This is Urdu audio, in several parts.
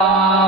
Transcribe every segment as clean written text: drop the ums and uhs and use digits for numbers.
Hallelujah.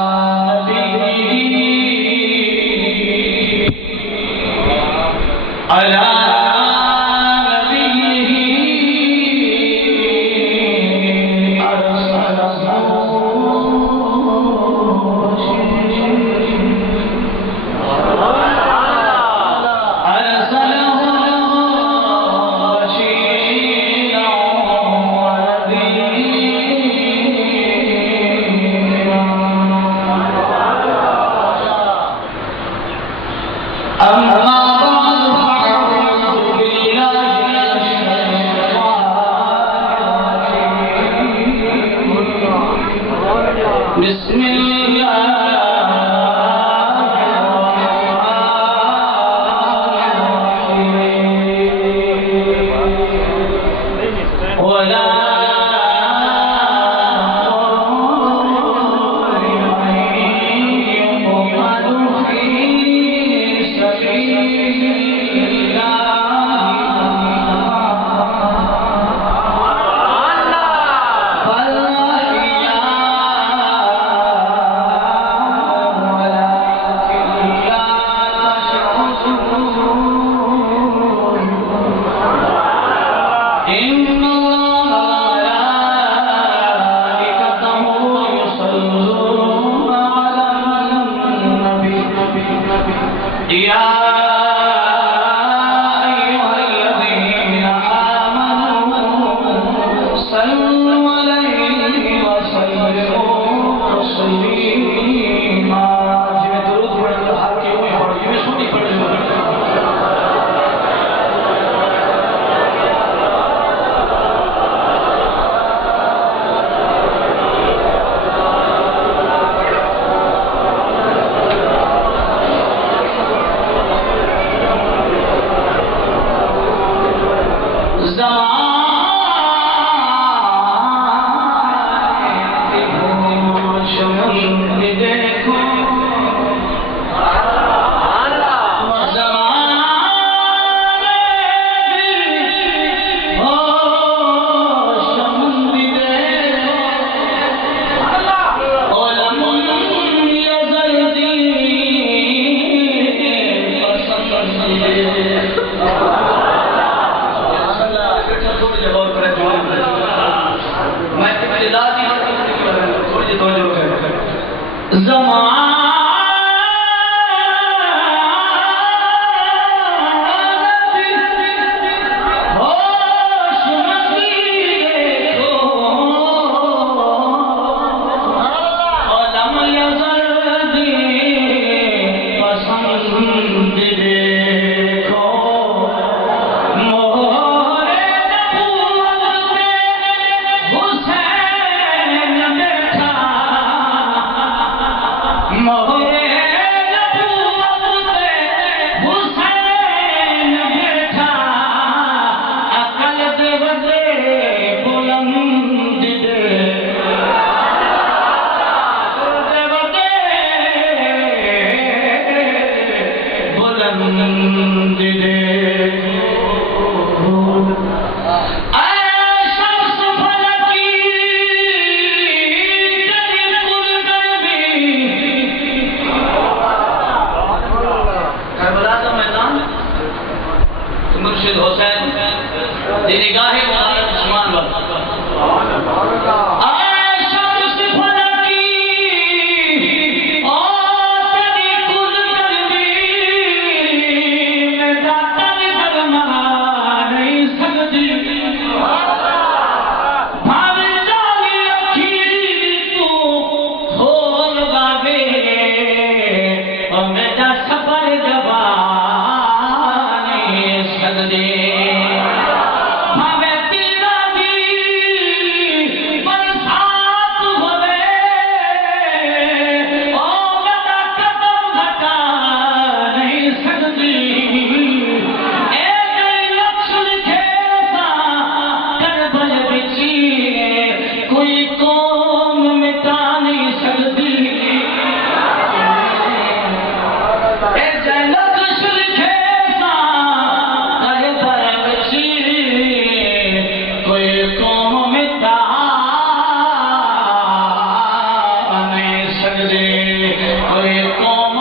سکدے کوئی قوم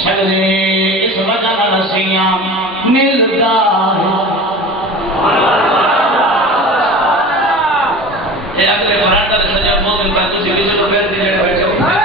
سکدے اس وجہ نال سیاں ملدا اے اگلے برانڈا دے سجا مومن کا تسی کسے کو پیر دی جڑے بیٹھے ہو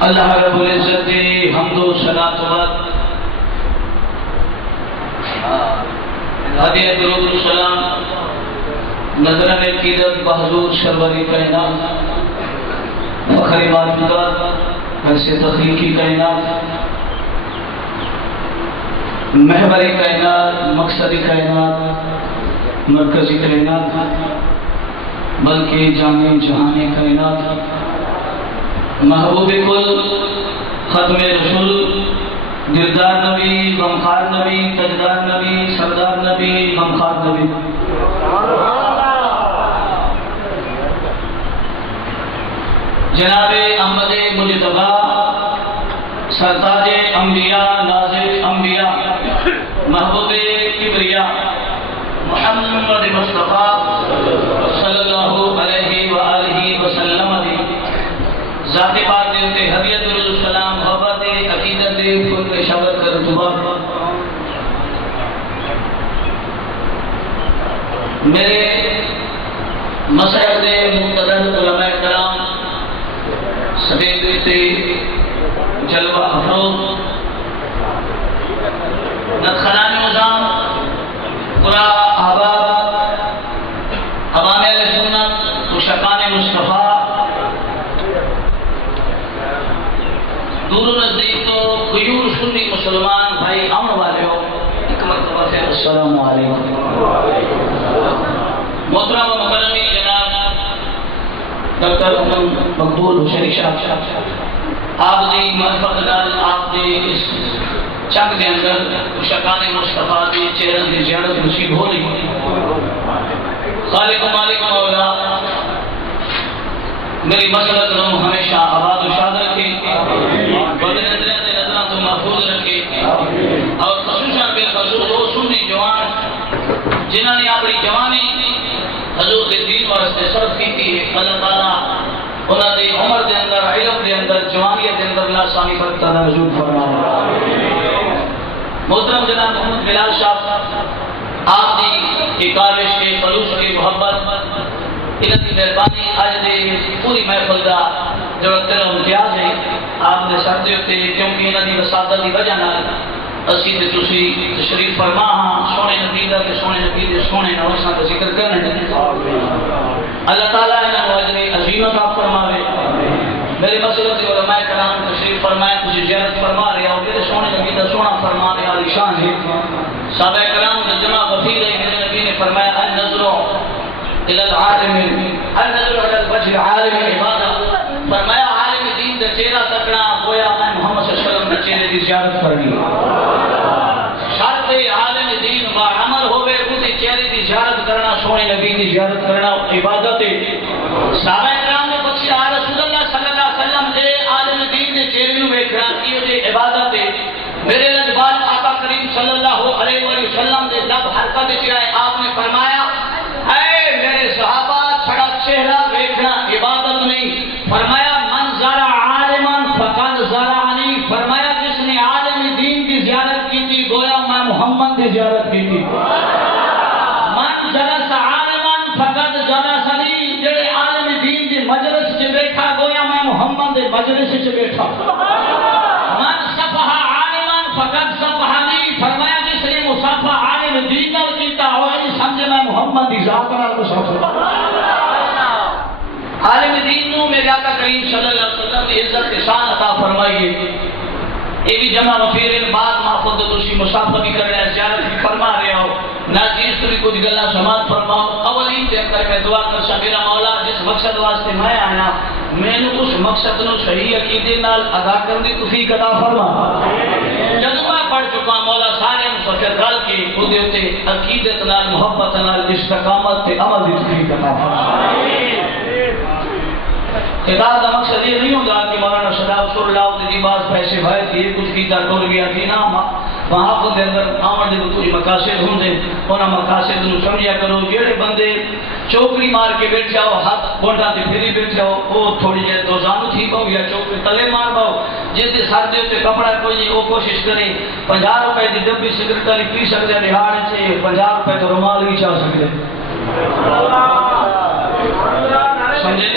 اللہ رب العزت کی حمد و صلاۃ و ہدیہ درود و سلام نظران عقیدت بحضور سرور کائنات فخر موجودات، ویسے تخلیقی کائنات، محور کائنات، مقصد کائنات، مرکزی کائنات، بلکہ جامع جہان کائنات، محبوب کل، ختم رسول، دلدار نبی، غمخوار نبی، تاجدار نبی، سردار نبی، غمخوار نبی، جناب احمد مجتبی، سرتاج انبیاء، نازل انبیاء، محبوب کبریا، محمد مصطفیٰ صلی اللہ علیہ وآلہ وسلم دی ذات پاک دیتے حضرت السلام محبت عقیدت خود شبت کرتبہ میرے مسجد مقتدر علماء کرام سبیل دیتے جلوہ افروز ندخلان نظام قرآ احباب عوام اہل سنت مشکان مصطفیٰ دور و نزدیک تو غیور سنی مسلمان بھائی امن والے ہو، ایک مرتبہ سے السلام علیکم۔ محترم و مکرمی جناب ڈاکٹر مقبول حسین شاہ آپ دی معرفت نال آپ دی اس چند کے اندر مشکان مصطفیٰ دی چہرن دی زیارت نصیب ہو رہی، خالق و مالک مولا میری مسلط رو ہمیشہ آباد و شاد رکھے، بدن نظرہ تو محفوظ رکھے، اور خصوصاً بالخصوص وہ سنی جوان جنہوں نے اپنی جوانی حضور کے دین واسطے صرف کی تھی، اللہ تعالیٰ انہوں نے عمر دے اندر، علم دے اندر، جوانیت دے اندر اللہ ثانی فرق تعالیٰ رجوع فرمائے۔ محترم جناب محمد بلال شاہ آپ دی اکالش کے خلوص کے محبت انہوں کی مہربانی آج دے پوری محفل دا جو تیرا امتیاز ہے آپ نے ساتھ ہوتے کیونکہ انہوں کی وسادت کی وجہ نہ اسی تے تسی تشریف فرما ہاں سونے نبی دا کہ سونے نبی دے سونے نوساں کا ذکر کرنے اللہ تعالیٰ انہوں نے اجر عظیم عطا فرماوے۔ میرے مسلط علماء کرام تشریف فرمائے تجھے زیارت فرما رہے ہو میرے سونے نبی دا سونا فرما رہے عالی شان ہے، صحابہ کرام نے جمع غفیر ہے، میرے نبی نے فرمایا النظر الى العالم النظر الى الوجه عالم عبادہ، فرمایا عالم دین دا چہرہ تکنا گویا میں محمد صلی اللہ علیہ وسلم نے چہرے دی زیارت کرنی، شرط عالم دین با عمل ہوئے اسی چہرے دی زیارت کرنا، سونے نبی دی زیارت کرنا عبادت ہے۔ صحابہ کرام نے پوچھا یا رسول اللہ صلی اللہ علیہ وسلم دے عالم دین دے چہرے نو ویکھنا کی دے عبادت ہے، میرے لجبال آقا کریم صلی اللہ علیہ وسلم دے لب حرکت چرائے آپ نے فرمایا اے میرے صحابہ چھڑا چہرہ ویکھنا عبادت نہیں، فرمایا من زرع عالما فقد زرعنی، فرمایا جس نے عالم دین کی زیارت کی تھی گویا میں محمد کی زیارت کی تھی، من جلس عالما فقد جلسنی، جڑے عالم دین کی مجلس سے بیٹھا گویا میں محمد کے مجلس سے بیٹھا، من صفح عالما فقد صفحنی، فرمایا جس نے مصافحہ عالم دین نال کیتا ہوئے سمجھے میں محمد کی ذات نال مصافحہ۔ عالم دین نو میرے آقا کریم صلی اللہ علیہ وسلم کی عزت کے شان عطا فرمائیے، یہ بھی جمع وفیرین بعد محفوظ دوسری مسافہ بھی کر رہے ہیں، زیارت بھی فرما رہے ہو، ناچیز تو بھی کچھ گلہ سماعت فرماؤ۔ اولین دے کر میں دعا کر سا میرا مولا جس مقصد واسطے میں آیا میں نے اس مقصد نو صحیح عقیدے نال ادا کرنے توفیق عطا فرما، جدوں میں پڑھ چکا مولا سارے مسافر گل کے اودے تے عقیدت نال محبت نال استقامت تے عمل دی توفیق عطا فرما۔ خطاب کا مقصد یہ نہیں ہوگا کہ مولانا شہاب سر اللہ دی باز پیسے بھائی تھی کچھ کیتا ٹور گیا تھی نا وہاں کو دے اندر آمد دے کچھ مقاصد ہوں دے انہاں مقاصد نو سمجھا کرو، جڑے بندے چوکری مار کے بیٹھے ہو ہاتھ گونڈا تے پھری بیٹھے ہو وہ تھوڑی جے دوزانو تھی پاؤ یا چوکری تلے مار پاؤ، جس دے سر دے تے کپڑا کوئی نہیں وہ کوشش کرے 50 روپے دی ڈبی سگریٹ نہیں پی سکتے دہاڑ چ 50 روپے تو رومال بھی چا سکتے سمجھے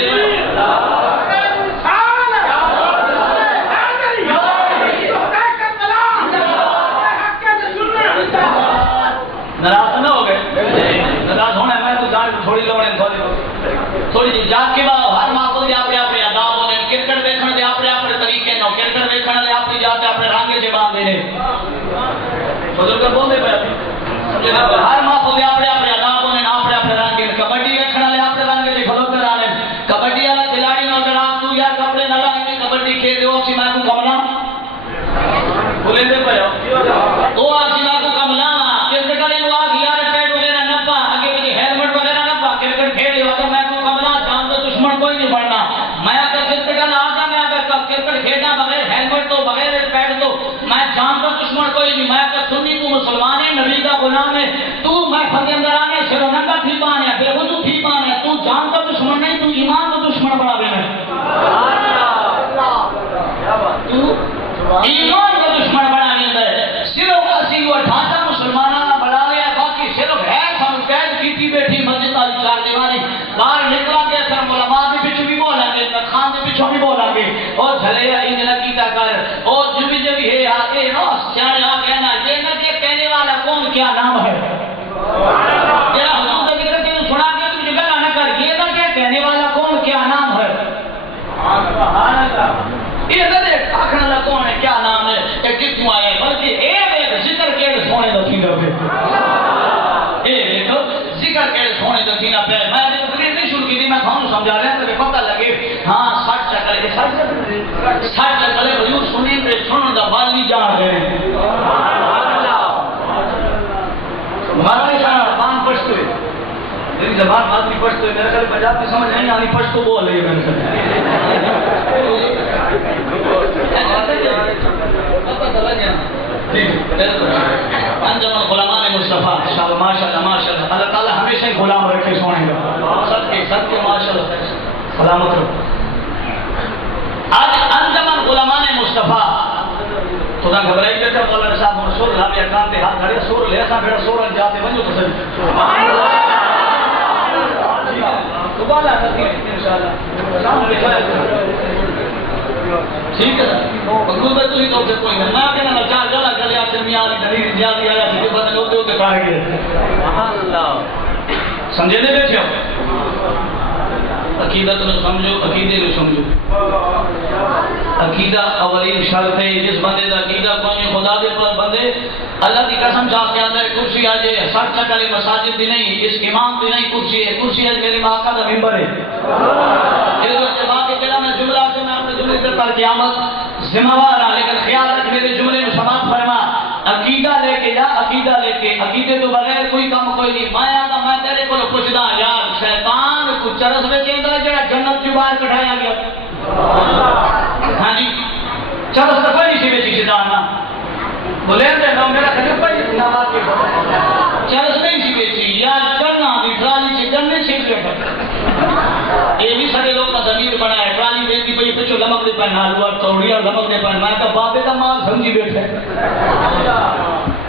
ناراض نہ ہو گئے، ناراض ہونا ہے میں تو جان تھوڑی لوڑیں تھوڑی جی جاگ کے بعد ہر ماں کو اپنے اپنے اداب ہونے کرکٹ کھیل دے اسی میں کو کملا بولے دے پے او اسی میں کو کملا کرکٹ والے نو آ گیا پیڈ وغیرہ نہ پا اگے پیچھے ہیلمٹ وغیرہ نہ پا کرکٹ کھیل لو اگر میں کو کملا جان تو دشمن کوئی نہیں بننا میں اگر کرکٹ والا آ گیا میں اگر کرکٹ کھیلنا بغیر ہیلمٹ تو بغیر پیڈ تو میں جان تو دشمن کوئی نہیں میں اگر سنی تو مسلمان ہے نبی کا غلام ہے تو میں فتح اندر آنے شروع ننگا تھی پان ہے بے وضو تھی پان ہے تو جان کا دشمن نہیں تو ایمان کا دشمن بنا بے میں تو ایمان کا دشمن بنا نہیں ہے صرف اسی وہ ڈھانچہ مسلمانہ بنا لیا باقی صرف ہے ہم قید کی بیٹھی مسجد والی چار دیواری باہر نکلا گیا پھر علماء بھی پیچھے بھی بولا گے خان کے پیچھے بھی بولا گے اور جھلے انجلا کیتا کر اور جو بھی ہے آگے نو سیانے آ گیا نا یہ نہ یہ کہنے والا کون کیا نام ہے ذرا حضور کا ذکر کے سنا کے تم جگہ نہ کر یہ نہ کہ کہنے والا کون کیا نام ہے یہ نہ دیکھ آخر اللہ کون ہے کیا نام ہے کہ کتوں آئے بلکہ ایک ذکر کے سونے دو تھی پہ ایک ذکر کے سونے دو تھی پہ میں نے تقریر نہیں شروع کی تھی میں کھاؤں سمجھا رہا ہوں تو پتہ لگے ہاں سچ چکلے سچ چکلے حضور سنیں تے سنن دا بال نہیں جان رہے مارتے شاہ بان پشتو ہے میری زبان مادری پشتو ہے میرے گھر پنجاب کی سمجھ نہیں آنی پشتو بول رہی ہے میرے انجمن غلامان مصطفیٰ ماشاءاللہ اللہ تعالیٰ ہمیشہ ہی غلام رکھے سونے گا سب کے ماشاءاللہ سلامت رہو آج انجمن غلامان مصطفیٰ خدا گھبرائی بیٹھا مولانا صاحب نے سور لابیا کانتے ہاتھ کھڑے سور لے ایسا پھر سور جاتے ونجو تو صحیح سبحان اللہ انشاءاللہ ٹھیک ہے مقبول ہے تو ہی تو کوئی نہ میں کہنا نہ چار جلا چلے آپ سے میاں علی دلیل زیادہ آیا کہ بدل ہوتے ہوتے کہا گئے سبحان اللہ سمجھے دے بیٹھے عقیدت میں سمجھو عقیدے میں سمجھو عقیدہ اولین شرط ہے جس بندے دا عقیدہ کوئی خدا دے پر بندے اللہ کی قسم چاہ کے اندر کرسی آ جائے سر چکلے مساجد دی نہیں اس امام دی نہیں کرسی ہے میری ماں کا ممبر ہے یہ جو اتباع کے کہنا میں جملہ سے میں اپنے جملے پر پر قیامت ذمہ وار ہوں لیکن خیال رکھ میرے جملے میں سماعت فرما عقیدہ لے کے یا عقیدہ لے کے عقیدے تو بغیر کوئی کام کوئی نہیں مایا کا میں تیرے کو پوچھدا یار شیطان کو چرس میں چیندا جڑا جنت جو باہر کٹھایا گیا ہاں جی چرس تو کوئی نہیں سی شیطان نا بولے تے نو میرا خلیفہ ہی نواز کے چرس نہیں سی بیچی یا چنا دی ٹرالی چ گنے چھپ کے یہ بھی سارے لوگ کا ضمیر بنا ہے ٹرالی بیچی پئی پچھو لمک دے پن حال اور توڑیا لمک دے پن میں کہ بابے دا مال سمجھی بیٹھے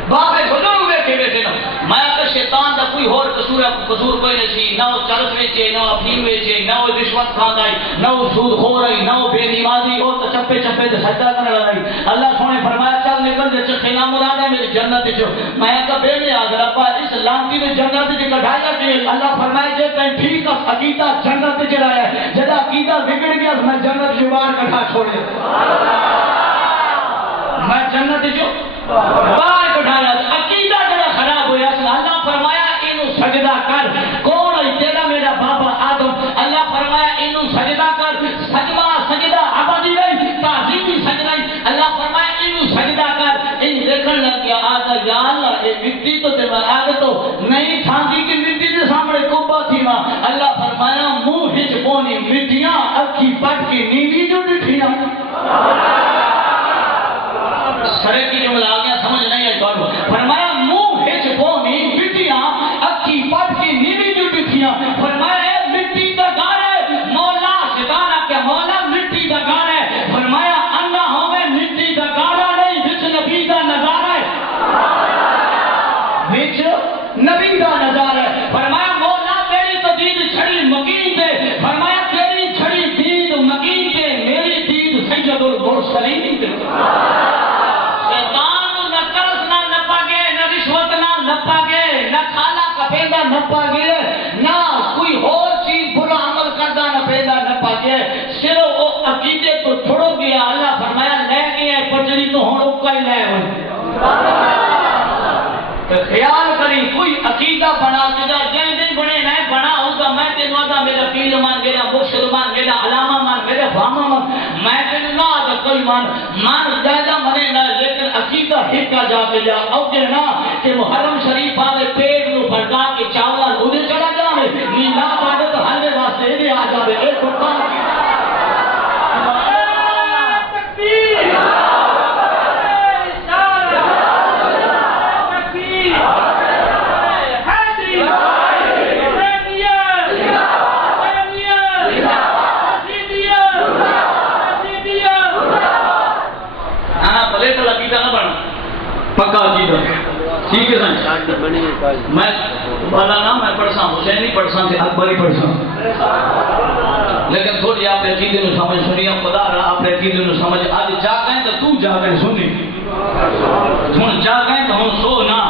بابے بزرگ بیٹھے بیٹھے نا میں کہ شیطان دا کوئی اور قصور کوئی نہیں سی نہ چرس ویچے نہ افیم ویچے نہ رشوت کھاندا نہ سود خور ہے نہ بے نمازی اور تو چپے چپے تے سجدہ کرنے والا اللہ سونے فرمایا چل نکل دے چخے نہ مراد ہے میری جنت جو میں کہ بے نیاز ربا اس لانتی نے جنت جو کڈھایا کہ اللہ فرمایا جے تے ٹھیک عقیدہ جنت چ رہا ہے جدا عقیدہ بگڑ گیا میں جنت جو باہر کٹھا چھوڑے میں جنت جو باہر کٹھایا عقیدہ جڑا خراب ہویا اللہ فرمایا اینو سجدہ کر کون ہے تیرا میرا بابا آدم اللہ فرمایا اینو سجدہ کر سجدہ ابدی نہیں تعظیمی سجدہ اللہ فرمایا اینو سجدہ کر ان دیکھن لگ گیا آدھا یا اللہ اے مٹی تو تے آگے تو نہیں تھاندی کہ مٹی دے سامنے کوبا تھی نا اللہ فرمایا منہ ہچ پونی مٹیاں اکھی پٹ کی نیوی جو ڈٹھیاں سرے کی جملہ آ گیا سمجھ نہیں ہے تو فرمایا منہ ہچ پونی مٹیاں اکھی پٹ کی نیوی جو ڈٹھیاں فرمایا اے مٹی دا گھر ہے مولا شیطان کہ مولا مٹی دا گھر ہے فرمایا انا ہوے مٹی دا گھر نہیں وچ نبی دا نظارہ ہے وچ نبی دا نظارہ ہے فرمایا مولا تیری تو دین چھڑی مکین دے فرمایا تیری چھڑی دین مکین دے میری دین سید المرسلین دے نہ کھانا کپیندہ نہ پاگے نہ کوئی اور چیز برا عمل کردہ نہ پیدا نہ پاگے صرف وہ عقیدے تو چھوڑو گیا اللہ فرمایا لے گیا پچڑی تو ہونوں کا ہی لے ہوئی خیال کری کوئی عقیدہ بنا کے جا جائیں نہیں بنے نہیں بنا ہوگا میں تینوں آدھا میرا پیر مان میرا مرشد مان میرا علامہ مان میرا فامہ مان میں تینوں نہ آدھا کوئی مان جائزہ منے نہ لیکن عقیدہ ہکا جا کے جا او کہ نا کہ محرم شریف آوے پیٹ نو بھڑکا کے چاولا اودے چلا جاوے نیلا پاڑے تو حلوے واسطے دے آ جاوے اے قربان پکا عقیدہ ٹھیک ہے سن میں والا نام میں پڑھسا حسین نہیں پڑھسا سے اکبر ہی پڑھسا لیکن تھوڑی آپ نے عقیدے میں سمجھ سنی خدا رہا آپ نے عقیدے میں سمجھ آج جا گئے تو تو جا گئے سنی ہوں جا گئے تو ہوں سو نہ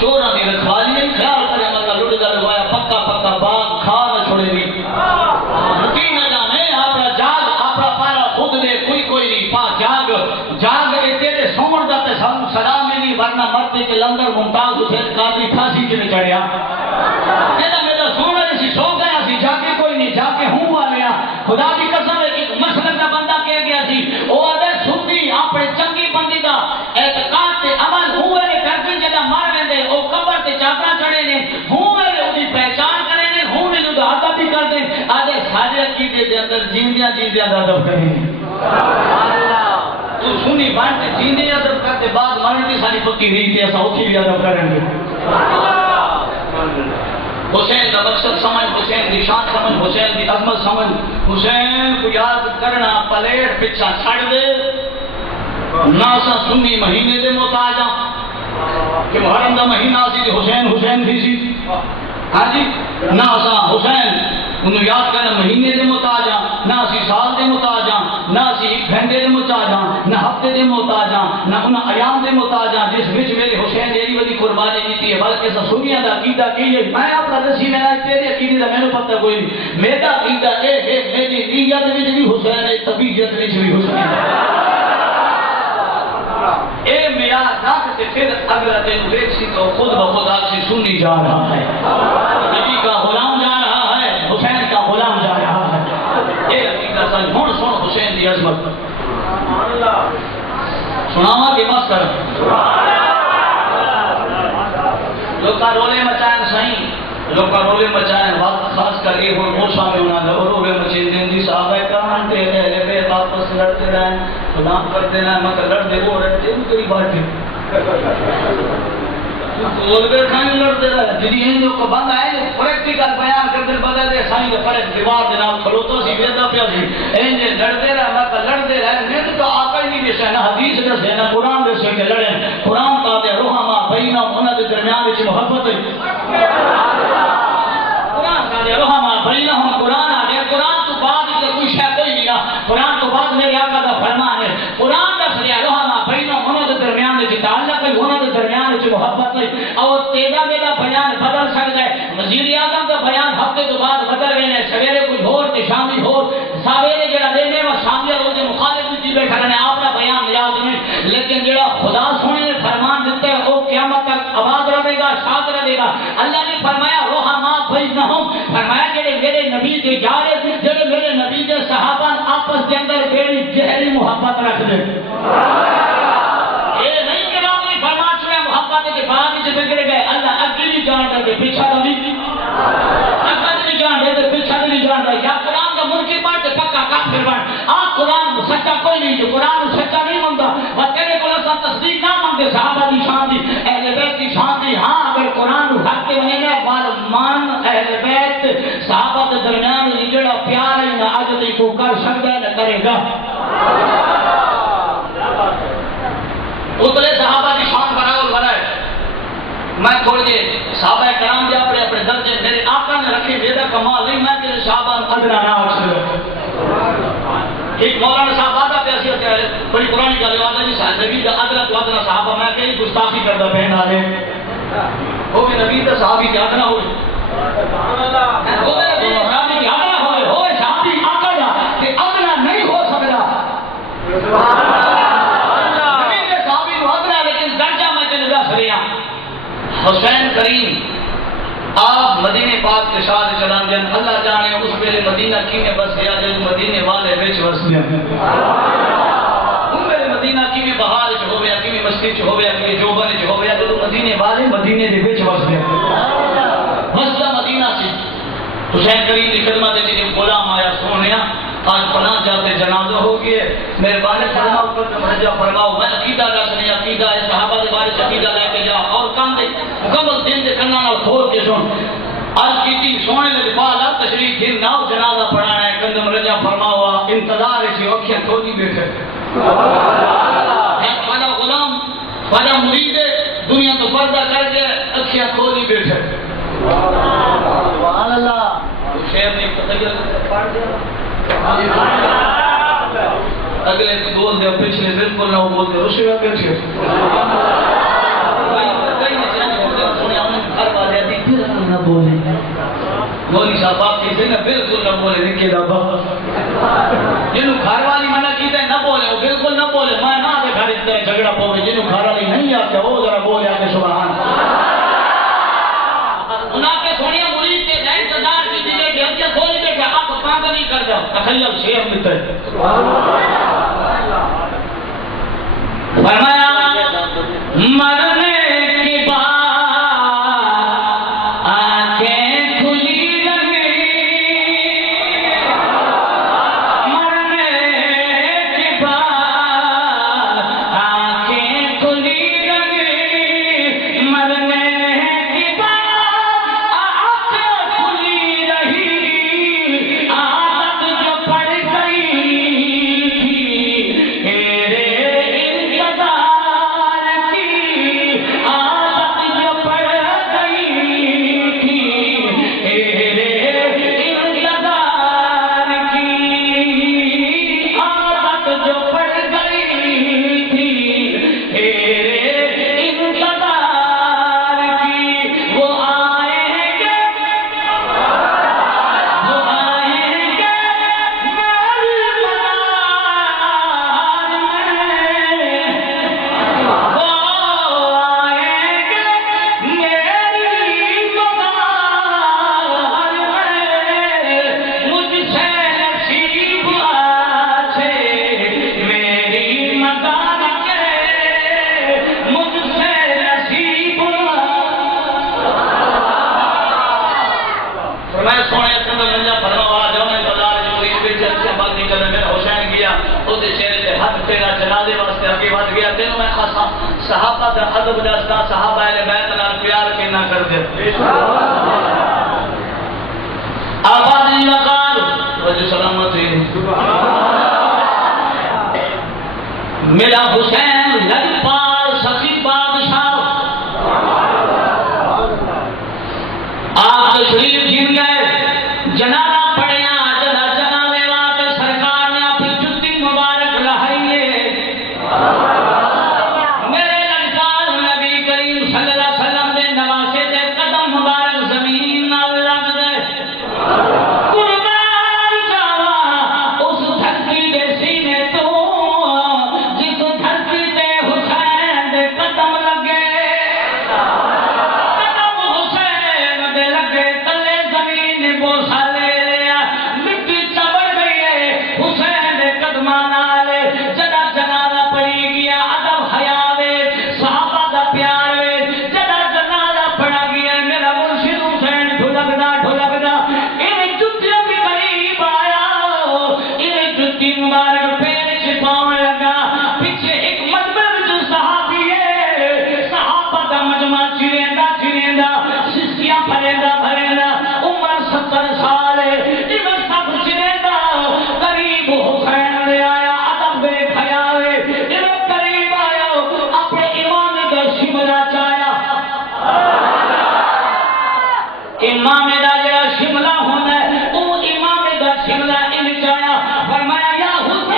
چورا دی رکھوالی نہیں خیال کرے مطلب لٹ گا لگایا پکا پکا باغ کھا نہ چھوڑے دی رکی نہ جانے اپنا جاگ اپنا پارا خود دے کوئی نہیں پا جاگ تیرے سومن دا تے سلام نہیں ورنہ مرتے کے لندر ممتاز حسین قاضی پھانسی کے میں چڑھیا میرا سونا جیسی سو گیا سی جا کے کوئی نہیں جا کے ہوں والیا خدا کی قسم ایک مسلک کا بندہ کہہ گیا سی او ادے سنی اپنے چنگی بندی دا اعتقاد تے عمل ہوئے نے کر کے جدا مار ویندے او قبر تے چادر چڑھے نے ہوئے نے اودی پہچان کرے نے ہوں نے دا ادب بھی کر دے ادے ساجے عقیدے دے اندر جیندیاں دا ادب کرے تو سنی بانٹے جیندے ادب کرتے بعد مرنے کی ساری پکی رہی تھی ایسا ہوتی بھی ادب کریں گے حسین کا مقصد سمجھ حسین کی شان سمجھ حسین کی عظمت سمجھ حسین کو یاد کرنا پلیٹ پچھا چھڑ دے نہ سا سنی مہینے دے محتاجاں کہ محرم دا مہینہ سی حسین تھی سی ہاں جی نہ سا حسین انہوں یاد کرنا مہینے دے محتاجاں نہ اسی سال دے محتاجاں نہ اسی ایک گھنٹے دے محتاجاں نہ ہفتے دے محتاجاں نہ انہاں ایام دے محتاجاں جس وچ میرے حسین ایری وڈی قربانی دیتی ہے بلکہ سنیاں دا عقیدہ کی ہے میں آپ کا دسی میں تیرے عقیدے دا مینوں پتہ کوئی نہیں میرا عقیدہ اے ہے میری نیت وچ بھی حسین ہے طبیعت وچ بھی حسین ہے اے میرا رکھ تے پھر اگلا دن دیکھ سی تو خود بخود آپ سے سنی جا رہا ہے نبی کا غلام جا رہا ہے حسین کا غلام جا رہا ہے اے عقیدہ سن ہن سن حسین دی عظمت سناوا کے بس کر لوگ رولے مچائیں صحیح لوگ رولے مچائیں وقت خاص کر کے ہن موسا میں انہاں نے رولے مچے دین دی صحابہ کرام تے بے واپس لڑتے رہے غلام کرتے رہے مگر لڑتے وہ رہتے ان کوئی بات نہیں اور بے کھائیں لڑتے رہے جدی ہیں جو بند آئے پریکٹیکل بیان کر دل بدل دے سائیں دے فرق دیوار دے نال کھلوتا سی ویدا پیا سی این جے لڑتے رہے مگر لڑتے رہے نیت تو آقا ہی نہیں دسے نہ حدیث دسے نہ قرآن دسے کہ لڑے قرآن کا دے رحما بینہم انہاں دے درمیان وچ محبت ہے قرآن کا دے رحما بینہم قرآن آ گیا قرآن تو بعد تے کوئی شے کوئی نہیں قرآن تو بعد میرے آقا دا فرمان ہے قرآن دس رہا رحما بینہم انہاں دے درمیان وچ تعلق ہے انہاں دے درمیان وچ محبت ہے اور تیرا میرا بیان بدل سکتا ہے وزیر اعظم کا بیان ہفتے تو بعد بدل گئے ہیں سویرے کچھ ہور تے شامی ہور سویرے جڑا دینے وا شامی روز دے مخالف جی بیٹھا رہنے آپ کا بیان یاد نہیں لیکن جڑا خدا سونے نے فرمان دیتے ہیں وہ قیامت تک آباد رہے گا شاد رہے گا اللہ نے فرمایا رحما بینہم فرمایا کہ میرے نبی کے جارے جڑے میرے نبی کے صحابہ آپس کے اندر بڑی گہری محبت رکھ دے یہ نہیں کہ لوگ نے فرمان چنے محبت کے بعد ہی بگڑ گئے اللہ اگلی جان دے پیچھا نہیں اگلی جان دے پیچھا نہیں جان دے یا قرآن کا منکر بن تے پکا کافر بن قرآن سچا کوئی نہیں جو قرآن سچا نہیں منگا اور تیرے کو ایسا تصدیق نہ مانگے صحابہ کی شان دی اہل بیت کی شان دی ہاں اگر قرآن حق کے بنے گا مان اہل بیت صحابہ کے درمیان جڑا پیار ہے نہ اج دی کو کر سکتا ہے نہ کرے گا اترے صحابہ کی شان برابر بنائے میں تھوڑے دے صحابہ کرام دے اپنے درجے میرے آقا نے رکھے میرا کمال نہیں میں تیرے صحابہ ادنا نہ اکثر ایک مولانا صاحب آتا پیاسی ہوتے ہیں بڑی پرانی کا رواج ہے نبی کا ادنا تو ادنا صحابہ میں کئی گستاخی کردہ بہن آلے وہ بھی نبی کا صحابی کے ادنا ہوئے وہ بھی نبی کا صحابی کے ادنا ہوئے صحابی آقا جا کہ ادنا نہیں ہو سکتا نبی کے صحابی تو ادنا لیکن درجہ میں تینے دس رہا حسین کریم آپ مدینے پاک کے شاد چلان دیں اللہ جانے اس پہلے مدینہ کینے بس گیا جب مدینے والے بچ بس گیا کی بہار چ ہوے کی مستی چ ہوے کی جوبن چ ہوے جدوں مدینے والے مدینے دے وچ وسدے وسدا مدینہ سی حسین کریم کی خدمت میں جن غلام آیا سونیا آج پناہ جاتے جنازہ ہو گئے مہربانی فرماؤ پر مرجع فرماؤ میں عقیدہ کا سنی عقیدہ ہے صحابہ کے بارے عقیدہ لے کے جا اور کام دے مکمل دین دے کرنا نہ کھول کے سن آج کی تین سونے لے بالا تشریف دین نہ جنازہ پڑھانا ہے کندم مرجع فرماؤ انتظار ہے اکھیاں کھولی بیٹھے خواجہ غلام خواجہ مرید دنیا تو پردہ کر کے اکھیاں کھولی بیٹھے سبحان اللہ شیر نے تغیر پڑھ دیا اگلے بول دیا پچھلے بالکل نہ بولتے رشوہ بیٹھے کئی نے چاہتے ہوتے سنیا انہیں گھر والے آتی بالکل نہ بولے مولی صاحب آپ کی سے بالکل نہ بولے نکے دا بہت جنہوں گھر والی منع کیتے نہ بولے وہ بالکل نہ بولے میں نہ دے گھر اتنے جھگڑا پوے جنہوں گھر والی نہیں آتے وہ ذرا بولے آتے سبحان انہاں کے سونیا مرید کے ذہن صدار کی دیئے کہ ہم کیا کھولی بیٹھے آپ کام نہیں کر جاؤ تخیل شیخ ملتا ہے فرمایا مرنے کے بعد آنکھیں کھلی رہے مرنے کے بعد آنکھیں کھلی رہے مرنے کے بعد آنکھیں کھلی رہی عادت جو پڑ گئی تھی تیرے صحابہ کا ادب دستا صحابہ اہل بیت نال پیار کنا کر دے آبادی مقام وجہ سلامت میرا حسین لجپال سخی بادشاہ آپ تشریف جن گئے جنازہ پڑھیا جنازے واسطے سرکار نے اپنی جتی مبارک لہائیے امام دا جڑا شملہ ہونا ہے او امام دا شملہ ان چایا فرمایا یا حسین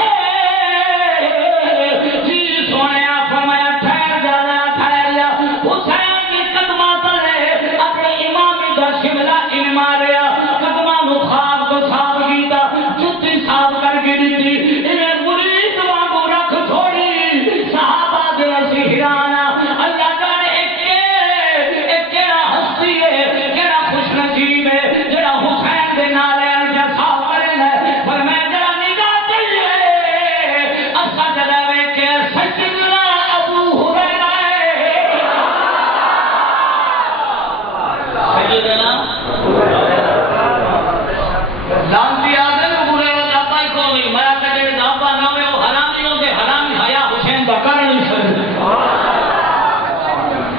صحابہ نامے وہ حرامی ہوندے حرامی حیا حسین دا کر نہیں سکدے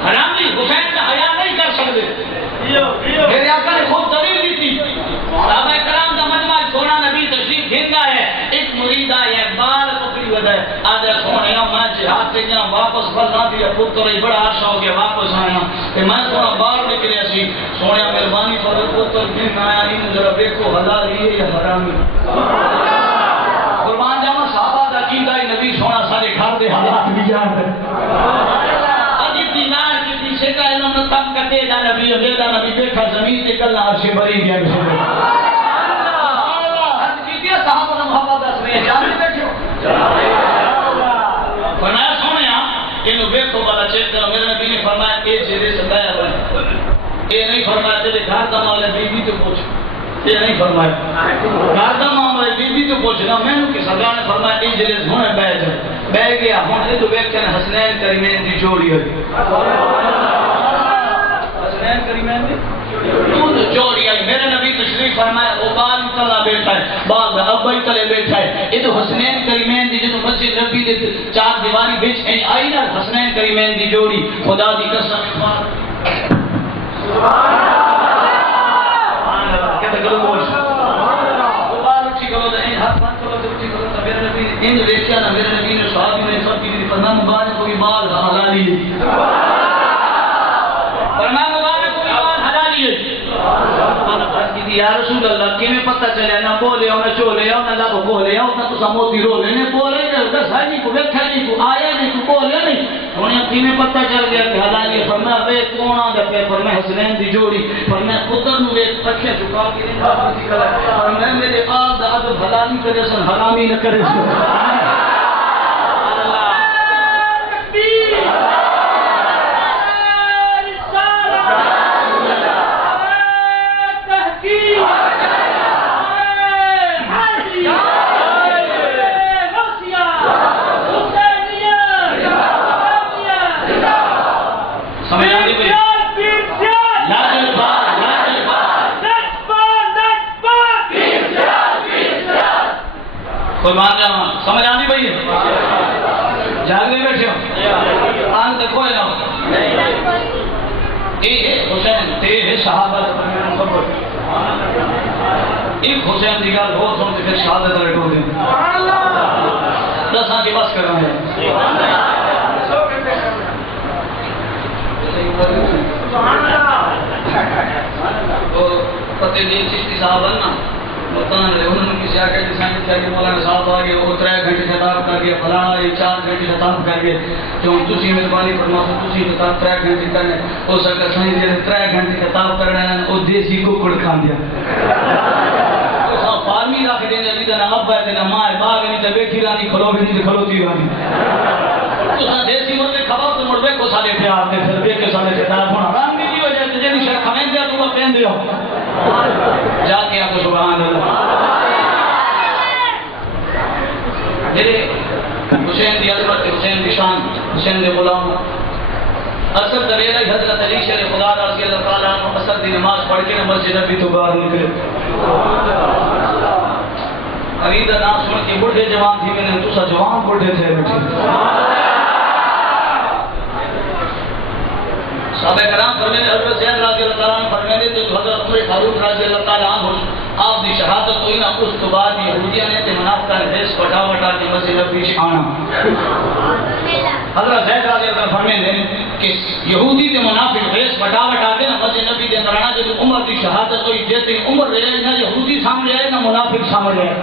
حرامی حسین دا حیا نہیں کر سکدے میرے آقا نے خوب دلیل دی تھی صحابہ کرام دا مجمع سونا نبی تشریف گھندا ہے ایک مرید آیا بال پکڑی ودا ہے آدھا سونا میں جہاد سے جہاں واپس بلنا دیا پتر بڑا عرصہ ہو گیا واپس آیا کہ میں سونا بال نکلے سی سونے مہربانی پر پتر دن آیا ان ذرا دیکھو حلال ہی ہے یا حرامی قربان جاوا صحابہ دا عقیدہ نبی سونا سارے گھر دے حالات بھی جانتے عجیب دینار کی پیچھے کا علم تم کتے دا نبی دا نبی دیکھا زمین تے کلا عرش بری گیا صحابہ نے محبت دس رہے ہیں جانے بیٹھو فرمایا سونے انہوں بیٹھو والا چیک کرو میرے نبی نے فرمایا اے جیرے سے گیا بھائی یہ نہیں فرمایا تیرے گھر دا معاملہ بی بی تو پوچھ یہ نہیں فرمایا گھر دا معاملہ بی بی تو پوچھنا میں نے کہ سرکار نے فرمایا اے جیرے ہونے بیٹھ بیٹھ گیا ہوں یہ تو بیٹھے حسنین کریمین دی جوڑی ہوئی حسنین کریمین دی جوڑی آئی میرے نبی تشریف فرمایا وہ بال تلا بیٹھا ہے بال ابا ہی تلے بیٹھا ہے یہ تو حسنین کریمین دی جو مسجد نبی دے چار دیواری بیچ آئی نا حسنین کریمین دی جوڑی خدا دی قسم سبحان اللہ کہتا کرو موش وہ بال اٹھی کرو دا این ہاتھ بند کرو دا اٹھی کرو دا میرے نبی ان دیکھیا نا میرے نبی نے صحابی نے سب کی فرمان مبارک کوئی بال حلالی ہے فرمان مبارک کوئی بال حلالی ہے یا رسول اللہ کی میں پتہ چلے نہ بولے نہ چولے نہ لب بولے نہ تو سموتی رو لے بولے نہ دس ہے نہیں کو ویکھا نہیں کو آیا نہیں کو بولے نہیں انہیں کی میں پتہ چل گیا کہ حلالی فرمایا وے کون آ گیا فرمایا حسنین دی جوڑی فرمایا پتر نو ایک پکھے چکا کے نہیں بات کرا فرمایا میرے آل دا ادب حلالی کرے سن حرامی نہ کرے سن اللہ تکبیر سمجھ آنی بھائی جاگنے بیٹھے ہو آن دیکھو ہے نا حسین تے شہادت ایک حسین دی گل بہت سنتے پھر شہادت رٹو دیں دس آن کی بس کر رہے ہیں پتے دین چشتی صاحب نا مطلب انہوں نے کسی آگے جسائیں چاہیے مولانا صاحب آگے وہ 3 گھنٹے خطاب کر گیا فلانا یہ 4 گھنٹے خطاب کر گئے جو تسی مہربانی فرماسو تسی خطاب 3 گھنٹے کرنے ہو سکتا سائیں جی 3 گھنٹے خطاب کر رہے ہیں وہ دیسی ککڑ کھان دیا فارمی رکھ دینے ابھی نہ ابا ہے نہ ماں ہے باغ نہیں تو بیٹھی رانی کھلو بھی نہیں کھلوتی رانی تو دیسی مرغے کھاؤ تو مرغے کو سارے پیار دے پھر دیکھ کے سارے خطاب ہونا رام بھی نہیں ہو جائے تجھے نہیں شرک ہمیں دیا تو وہ پہن دیا جا کے آپ کو سبحان اللہ میرے حسین دی عظمت حسین دی شان حسین دے غلام اثر دریرہ حضرت علی شیر خدا رضی اللہ تعالیٰ عنہ اثر دی نماز پڑھ کے مسجد نبی تو باہر نکلے علی دا نام سن کے بڑھے جوان تھی میں نے تو سا جوان بڑھے تھے بیٹھے صحابہ کرام فرماتے ہیں حضرت زید رضی اللہ تعالیٰ عنہ فرماتے ہیں تو حضرت عمر فاروق رضی اللہ تعالیٰ عنہ آپ دی شہادت ہوئی نا اس کے بعد یہودیاں نے تے منافقہ نے دیس پٹا وٹا کے مسجد نبی آنا حضرت زید رضی اللہ تعالیٰ فرماتے ہیں کہ یہودی تے منافق دیس پٹا وٹا کے مسجد نبی دے اندر آنا جب عمر دی شہادت ہوئی جیتے عمر رہے نہ یہودی سامنے آئے نہ منافق سامنے آئے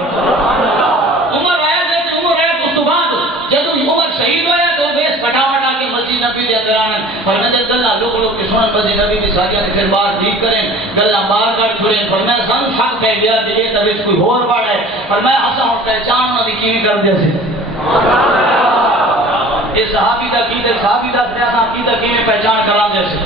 عمر آیا جیتے عمر آیا اس کے بعد جب عمر شہید ہویا تو دیس پٹا وٹا کے مسجد نبی دے اندر آنا فرماتے گلا لوگ کے سنن مسجد نبی کی ساجیاں نے پھر باہر ٹھیک کریں گلا باہر کر چھڑیں فرمایا سن شک پہ گیا کہ یہ طبیعت کوئی اور بڑھ ہے فرمایا اسا ہن پہچان نہ دی کیویں کر دے سی یہ صحابی دا کی تے صحابی دا تے اساں کی دا کیویں پہچان کراں دے سی